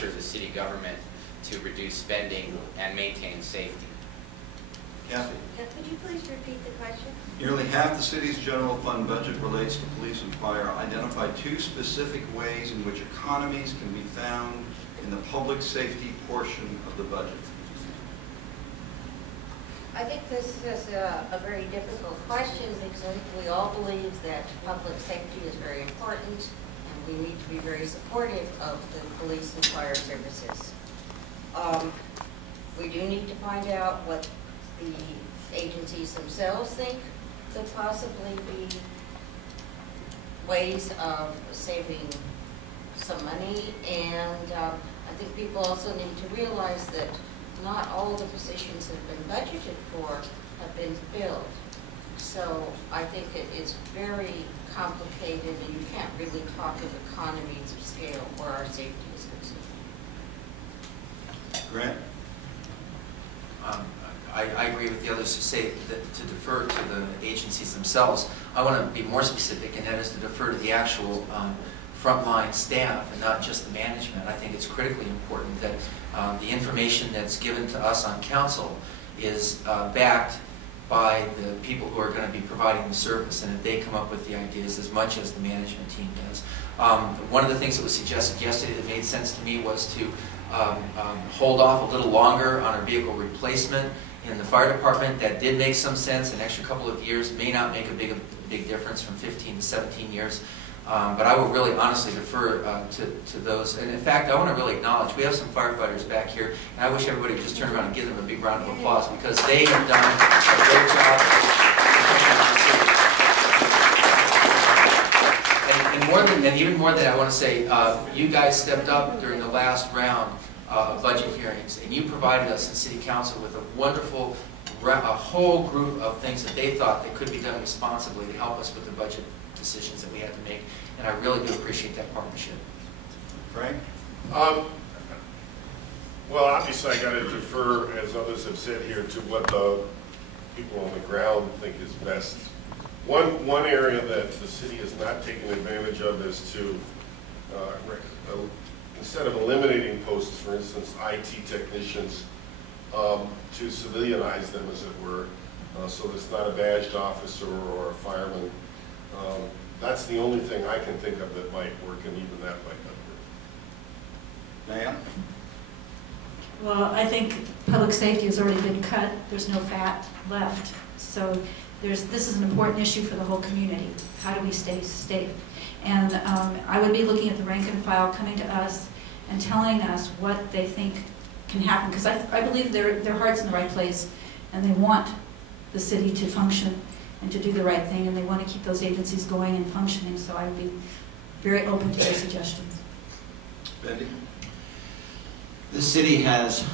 pressure the city government to reduce spending and maintain safety. Kathy? Could you please repeat the question? Nearly half the city's general fund budget relates to police and fire. Identify 2 specific ways in which economies can be found in the public safety portion of the budget. I think this is a very difficult question because I think we all believe that public safety is very important and we need to be very supportive of the police and fire services. We do need to find out what the agencies themselves think could possibly be ways of saving some money, and I think people also need to realize that not all the positions that have been budgeted for have been filled. So I think it is very complicated and you can't really talk of economies of scale where our safety is concerned. Grant? I agree with the others who say that to defer to the agencies themselves. I want to be more specific, and that is to defer to the actual frontline staff and not just the management. I think it's critically important that the information that's given to us on council is backed by the people who are going to be providing the service, and that they come up with the ideas as much as the management team does. One of the things that was suggested yesterday that made sense to me was to hold off a little longer on our vehicle replacement in the fire department. That did make some sense. An extra couple of years may not make a big difference from 15 to 17 years. But I will really honestly defer to those. And in fact, I want to really acknowledge, we have some firefighters back here, and I wish everybody would just turn around and give them a big round of applause because they have done a great job. And even more than that, I want to say, you guys stepped up during the last round of budget hearings, and you provided us in City Council with a wonderful, a whole group of things that they thought that could be done responsibly to help us with the budget decisions that we had to make, and I really do appreciate that partnership. Frank? Well, obviously I got to defer, as others have said here, to what the people on the ground think is best. One area that the city has not taken advantage of is to, instead of eliminating posts, for instance, IT technicians, to civilianize them, as it were, so that it's not a badged officer or a fireman. That's the only thing I can think of that might work, and even that might not work. Diane? Well, I think public safety has already been cut. There's no fat left. So this is an important issue for the whole community. How do we stay safe? And I would be looking at the rank and file coming to us and telling us what they think can happen. Because I believe their heart's in the right place, and they want the city to function and to do the right thing, and they want to keep those agencies going and functioning. So I would be very open to their suggestions. Bendy? The city has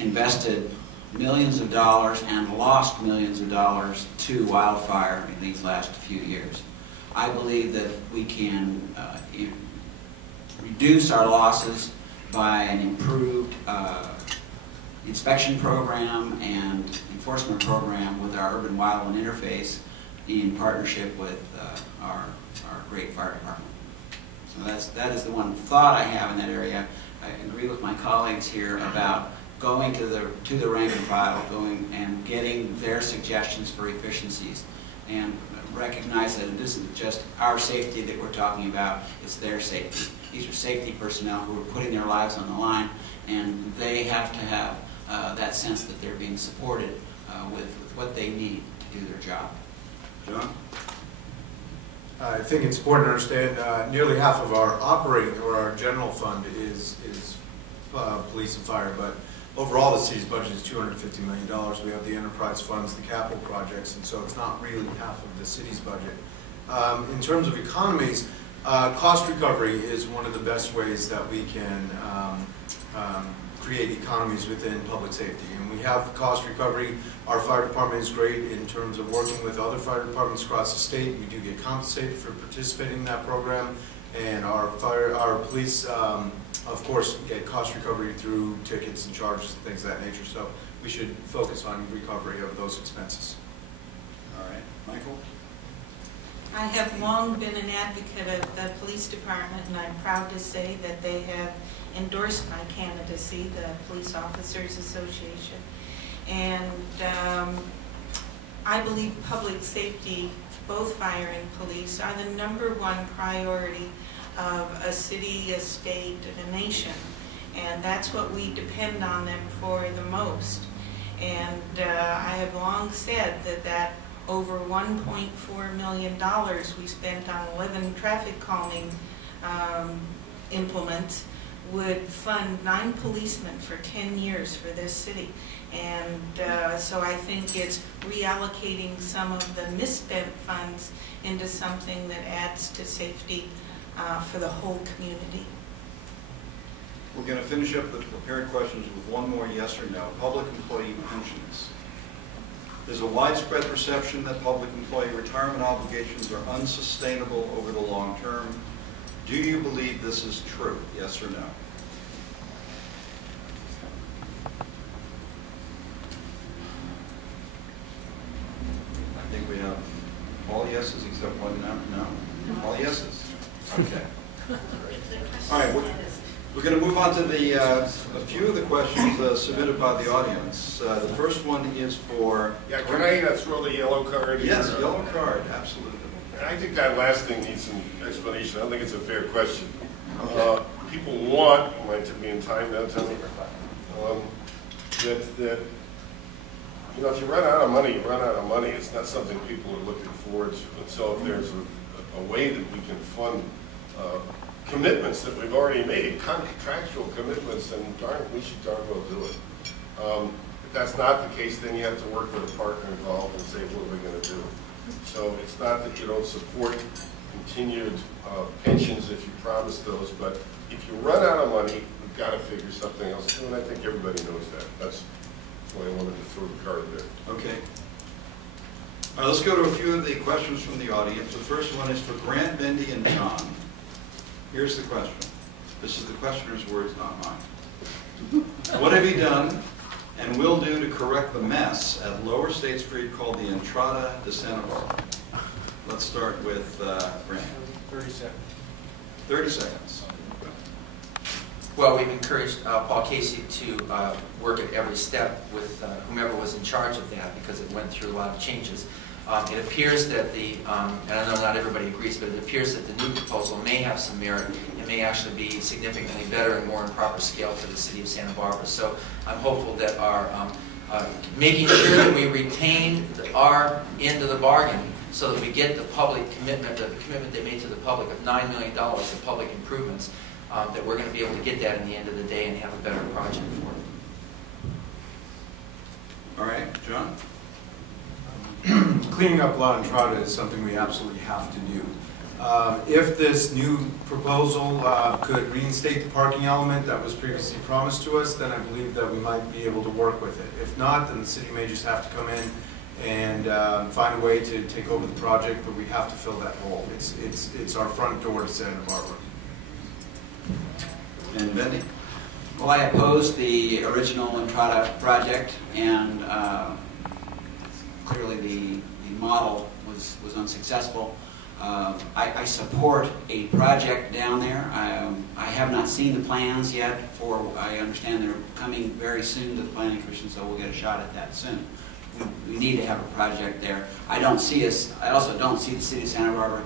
invested millions of dollars and lost millions of dollars to wildfire in these last few years. I believe that we can reduce our losses by an improved inspection program and enforcement program with our urban wildland interface in partnership with our great fire department. So that is the one thought I have in that area. I agree with my colleagues here about going to the rank and file, going and getting their suggestions for efficiencies, and recognize that it isn't just our safety that we're talking about, it's their safety. These are safety personnel who are putting their lives on the line, and they have to have that sense that they're being supported with what they need to do their job. John? I think it's important to understand nearly half of our operating or our general fund is police and fire, but overall the city's budget is $250 million. We have the enterprise funds, the capital projects, and so it's not really half of the city's budget. In terms of economies, cost recovery is one of the best ways that we can create economies within public safety. And we have cost recovery. Our fire department is great in terms of working with other fire departments across the state. We do get compensated for participating in that program. And our police, of course, get cost recovery through tickets and charges and things of that nature. So we should focus on recovery of those expenses. All right. Michael? I have long been an advocate of the police department, and I'm proud to say that they have endorsed my candidacy, the Police Officers Association. And I believe public safety, both fire and police, are the #1 priority of a city, a state, and a nation. And that's what we depend on them for the most. And I have long said that over $1.4 million we spent on 11 traffic calming implements would fund 9 policemen for 10 years for this city. And so I think it's reallocating some of the misspent funds into something that adds to safety for the whole community. We're going to finish up the prepared questions with one more yes or no. Public employee pensions. There's a widespread perception that public employee retirement obligations are unsustainable over the long term. Do you believe this is true? Yes or no? I think we have all yeses except one no. No? All yeses. Okay. All right. We're going to move on to a few of the questions submitted by the audience. The first one is for... Yeah, can I throw the yellow card in? Yes, yellow card, absolutely. I think that last thing needs some explanation. I don't think it's a fair question. Okay. People want, it might be in time now, tell me, that you know, if you run out of money, you run out of money. It's not something people are looking forward to. And so if there's a way that we can fund commitments that we've already made, contractual commitments, then we should darn well do it. If that's not the case, then you have to work with a partner involved and say, what are we going to do? So it's not that you don't support continued pensions if you promise those, but if you run out of money, we've got to figure something else to, and I think everybody knows that. That's why I wanted to throw the card there. Okay. All right, let's go to a few of the questions from the audience. The first one is for Grant, Bendy, and John. Here's the question. This is the questioner's words, not mine. What have you done and will do to correct the mess at Lower State Street called the Entrada de Santa Barbara? Let's start with Grant. 30 seconds. 30 seconds. Well, we've encouraged Paul Casey to work at every step with whomever was in charge of that, because it went through a lot of changes. It appears that and I know not everybody agrees, but it appears that the new proposal may have some merit and may actually be significantly better and more in proper scale for the city of Santa Barbara. So I'm hopeful that our making sure that we retain our end of the bargain so that we get the public commitment, the commitment they made to the public of $9 million of public improvements, that we're going to be able to get that in the end of the day and have a better project for it. All right, John? Cleaning up La Entrada is something we absolutely have to do. If this new proposal could reinstate the parking element that was previously promised to us, then I believe that we might be able to work with it. If not, then the city may just have to come in and find a way to take over the project, but we have to fill that hole. It's our front door to Santa Barbara. And Bendy? Well, I opposed the original Entrada project, and clearly the model was unsuccessful. I support a project down there. I have not seen the plans yet. I understand they're coming very soon to the Planning Commission, so we'll get a shot at that soon. We need to have a project there. I also don't see the city of Santa Barbara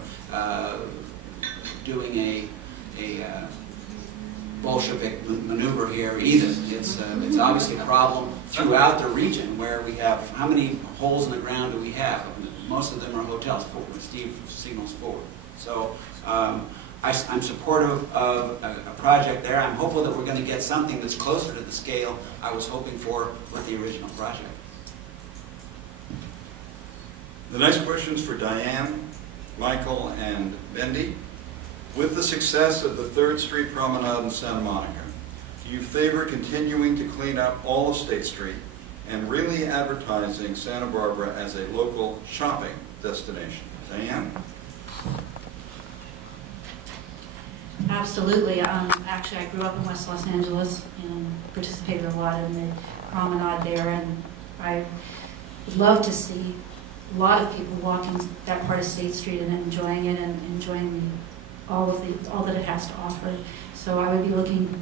doing a Bolshevik maneuver here either. It's obviously a problem throughout the region where we have, how many holes in the ground do we have? Most of them are hotels. Steve signals forward. So I'm supportive of a project there. I'm hopeful that we're going to get something that's closer to the scale I was hoping for with the original project. The next question is for Diane, Michael, and Bendy. With the success of the 3rd Street Promenade in Santa Monica, do you favor continuing to clean up all of State Street and really advertising Santa Barbara as a local shopping destination? Diane? Absolutely. Actually, I grew up in West Los Angeles and participated a lot in the promenade there, and I would love to see a lot of people walking that part of State Street and enjoying it and enjoying all that it has to offer. So I would be looking